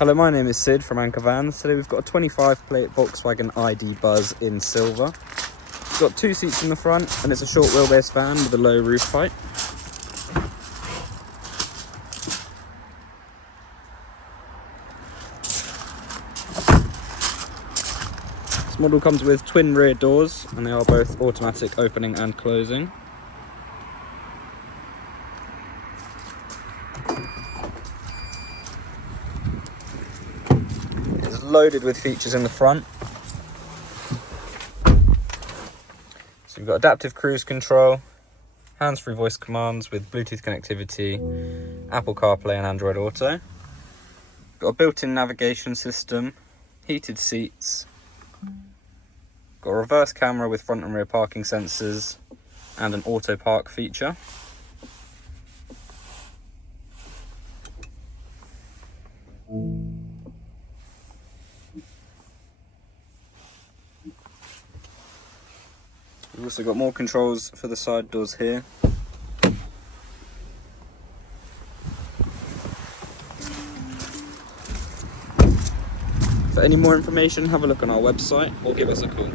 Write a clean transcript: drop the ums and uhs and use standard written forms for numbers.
Hello, my name is Sid from Anchor Vans. Today we've got a 25 plate Volkswagen ID Buzz in silver. It's got 2 seats in the front and it's a short wheelbase van with a low roof height. This model comes with twin rear doors and they are both automatic opening and closing. It's loaded with features in the front. So you've got adaptive cruise control, hands-free voice commands with Bluetooth connectivity, Apple CarPlay and Android Auto. Got a built-in navigation system, heated seats, got a reverse camera with front and rear parking sensors and an auto park feature. We've also got more controls for the side doors here. For any more information, have a look on our website or give us a call.